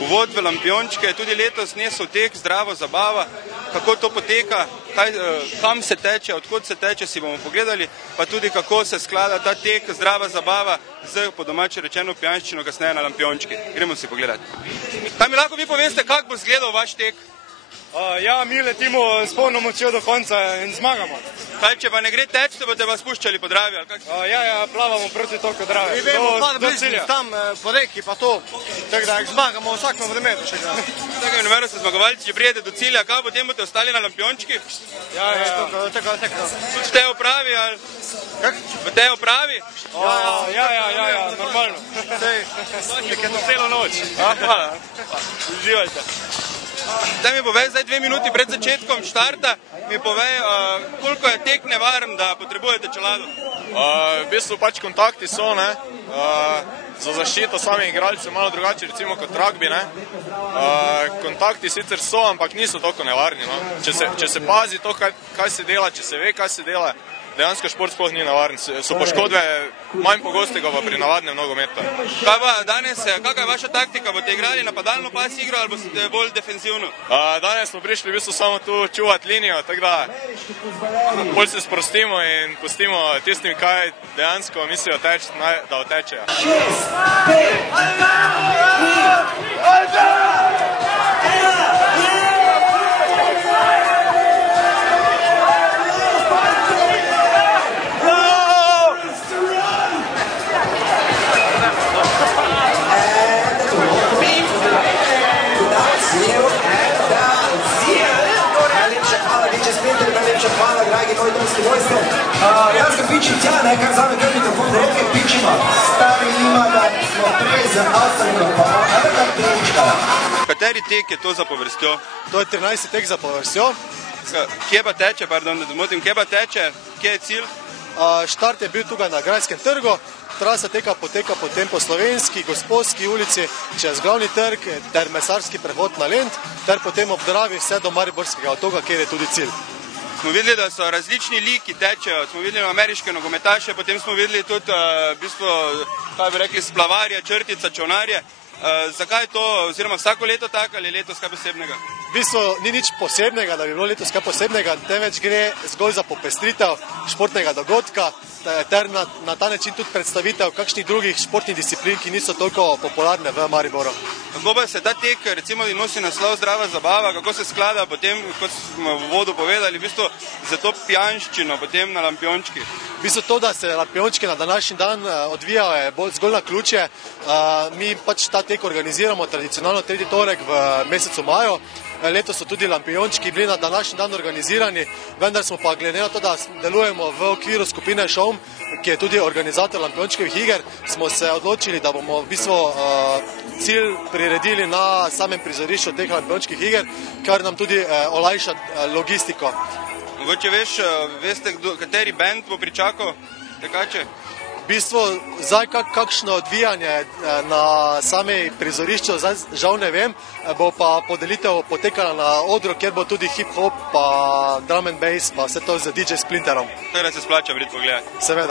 uvod v Lampiončke je tudi letos nesel tek Zdrava zabava. Kako to poteka, kam se teče, odkot se teče, si bomo pogledali, pa tudi kako se sklada ta tek Zdrava zabava z, po domače rečeno, pijanščino kasneje na Lampiončki. Gremo si pogledati. Kaj mi lahko vi poveste, kako bo izgledal vaš tek? Ja, mi letimo s polno močjo do konca in zmagamo. Kaj, če pa ne gre teč, boste vas spuščali po Dravi, ali kako? Ja, plavamo proti toku Drave. Mi vemo, pa da bližnji tam po reki, pa to. Tako da, zmagamo vsakmo vremetu še ga. Tako in veru ste zmagovalci, če prijete do cilja, kaj potem boste ostali na Lampiončki? Ja. Tako. V tej opravi, ali? Kak? V tej opravi? Ja, normalno. Nekaj to celo noč. Hvala. Uživajte. Zdaj mi povej, zdaj 2 minuti pred začetkom štarta, mi povej, koliko je tek nevaren, da potrebujete čelado? V bistvu pač kontakti so, ne, za zaščito samih igralcev malo drugače, recimo kot rugby, ne. Kontakti sicer so, ampak niso toliko nevarni, no. Če se pazi to, kaj se dela, če se ve, kaj se dela, dejansko šport sploh ni navaren. So poškodbe manj pogostega pa pri navadnem nogometu. Kaj pa danes, kakva je vaša taktika? Boste igrali napadalno pas igro ali boste bolj defenzivno? Danes smo prišli v bistvu samo tu čuvati linijo, tako da bolj se sprostimo in pustimo tistim, kaj dejansko mislijo teči, da otečejo. Hvala, dragi moji domski vojsko. Jaz ga pičim tja, kar zame kar mikrofon v roke, pičima. Stari nima, da smo prej za avtor mikrofona, ali kar priličkala. Kateri tek je to za povrstjo? To je 13. tek za povrstjo. Kje pa teče, pardon, da zmotim, kje pa teče, kje je cilj? Štart je bil tukaj na Grajskem trgu, trasa teka poteka potem po Slovenski, Gosposki ulici, čez glavni trg ter mesarski prehod na Lent, ter potem ob Dravi vse do Mariborskega otoka, kjer je tudi cilj. Smo videli, da so različni liki tečejo, smo videli ameriške nogometaše, potem smo videli tudi, v bistvu, kaj bi rekli, splavarje, črtica, čolnarje. Zakaj je to, oziroma vsako leto tako ali letos kaj posebnega? V bistvu ni nič posebnega, da bi bilo letos kaj posebnega, temveč gre zgolj za popestritev športnega dogodka, ter na ta način tudi predstavitev kakšnih drugih športnih disciplin, ki niso toliko popularne v Mariboru. Kako pa se ta tek, recimo, nosi naslov Zdrava zabava, kako se sklada potem, kot smo v uvodu povedali, v bistvu za to pijanščino potem na Lampiončki? V bistvu to, da se Lampiončki na današnji dan odvijajo, je bolj zgolj na ključje. Mi pač ta tek organiziramo tradicionalno 3. torek v mesecu maju. Letos so tudi Lampiončki bili na današnji dan organizirani, vendar smo pa glede na to, da delujemo v okviru skupine ŠOM, ki je tudi organizator Lampiončkovih iger, smo se odločili, da bomo v bistvu cilj priredili na samem prizorišču teh Lampiončkih iger, kar nam tudi olajša logistiko. Mogoče veste, kateri bend bo pričakal tekače? V bistvu, zdaj kakšno odvijanje na sami prizorišču, žal ne vem, bo pa podelitev potekala na odru, kjer bo tudi hip-hop, pa drum and bass, pa vse to z DJ Splinterom. Tako da se splača vrit pogledati. Seveda.